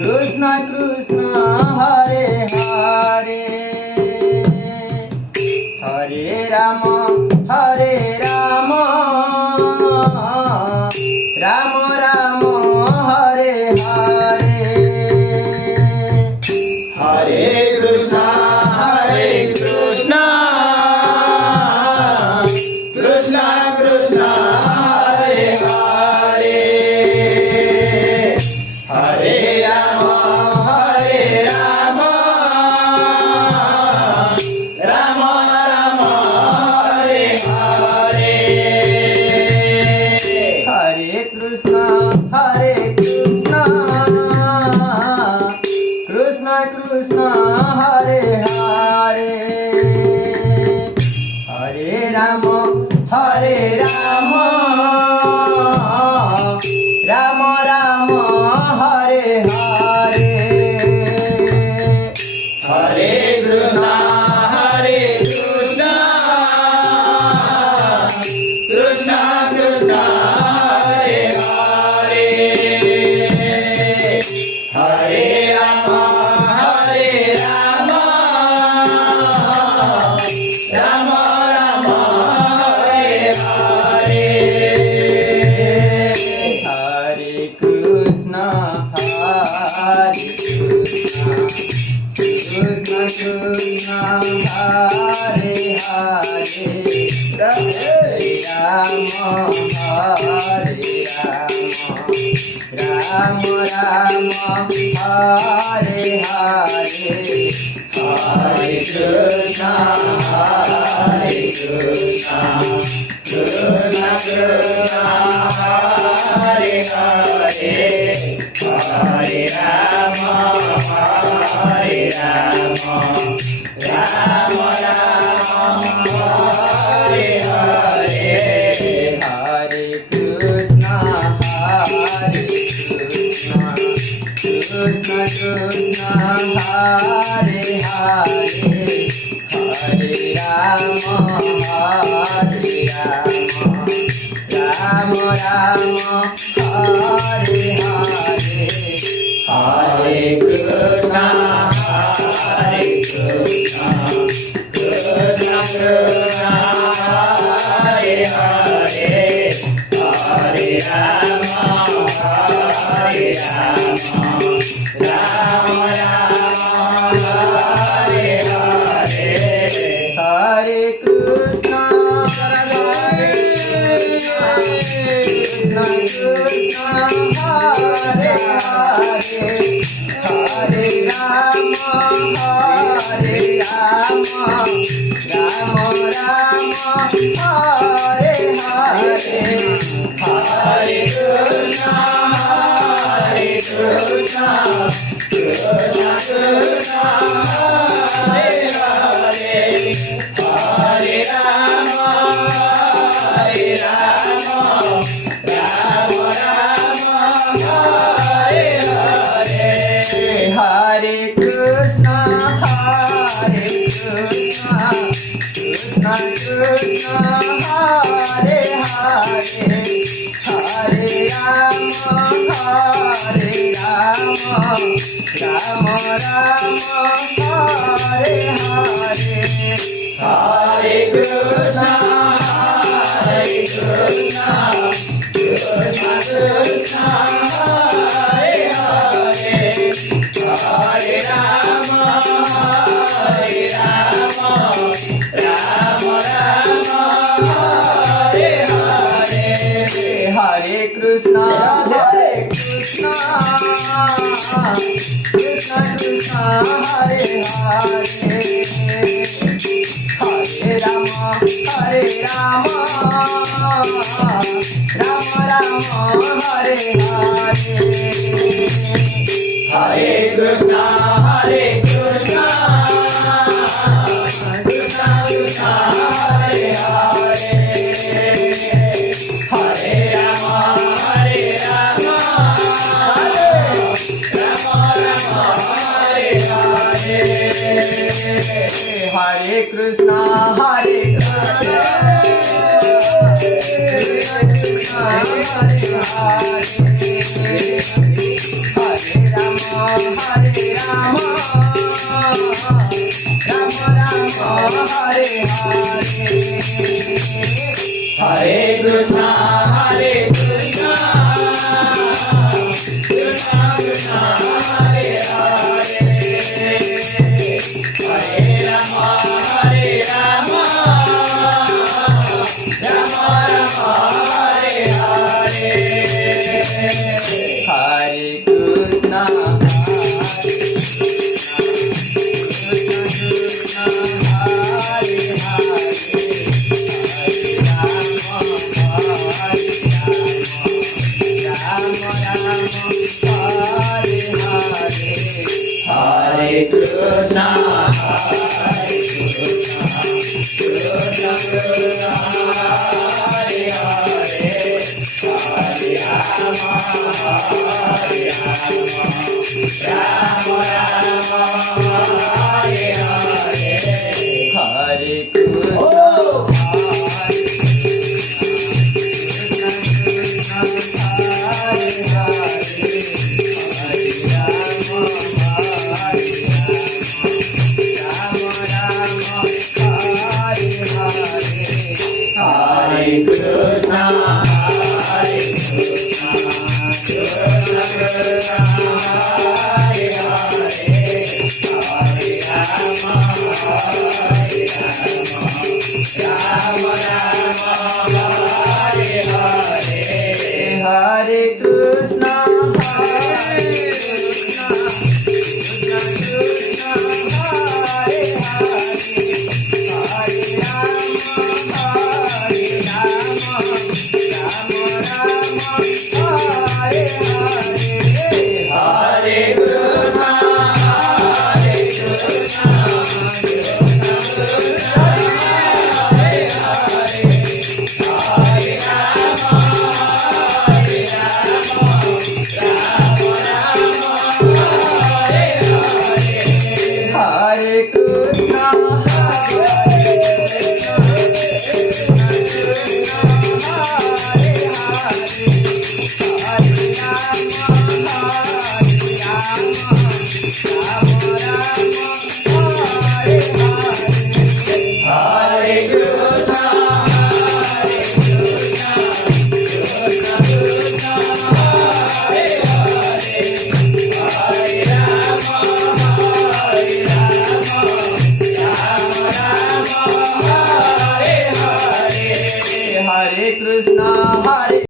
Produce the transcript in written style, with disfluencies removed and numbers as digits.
Krishna Krishna Hare Hare Hare Rama Hare Rama Rama Rama Hare Hare Hare Krishna Krishna Krishna Hare Hare Hare Rama Rama Rama Hare Hare Hare Krishna Krishna Krishna Hare Hare Hare Rama Rama Rama Hare Hare Hare Krishna Krishna Krishna Hare Hare Hare Rama Rama Rama Hare Hare Hare Krishna Krishna Krishna Hare Hare Hare Rama Rama Rama Hare Hare Hare Krishna Krishna Krishna Hare Hare Hare Rama Rama Rama Hare Hare Hare Krishna Krishna Krishna Hare Hare Hare Rama Rama Rama Hare Hare Hare Krishna Krishna Krishna Hare Hare Hare Rama Rama Rama Hare Hare Hare Krishna Krishna Hare Hare Hare Rama Rama Rama Hare Hare Hare Krishna Krishna Krishna Hare Hare Hare Rama Rama Rama Hare Hare Hare Krishna Krishna Krishna Hare Hare Hare Rama Rama Rama Hare Hare Hare Krishna Krishna Krishna Hare Hare Hare Rama Rama Rama Hare Hare Hare Krishna Krishna Krishna Hare Hare Hare Rama Rama Rama Hare Hare Hare Krishna Krishna Krishna Hare Hare Hare Rama Rama Rama Hare Hare Hare Krishna Krishna Hare Krishna, Hare Krishna, Krishna Krishna, Hare Hare, Hare Rama, Hare Rama, Rama Rama, Hare Hare. Hare Krishna, Hare Krishna, Hare Krishna, Krishna Krishna, Hare Hare, Hare Rama, Hare Rama, Rama Rama, Hare Hare. Hare Krishna, Oh! Hare Krishna, Hare Krishna, Krishna Krishna, Hare Hare, Hare Rama, Hare Rama, Rama Rama, Hare Hare. Hare Krishna, Hare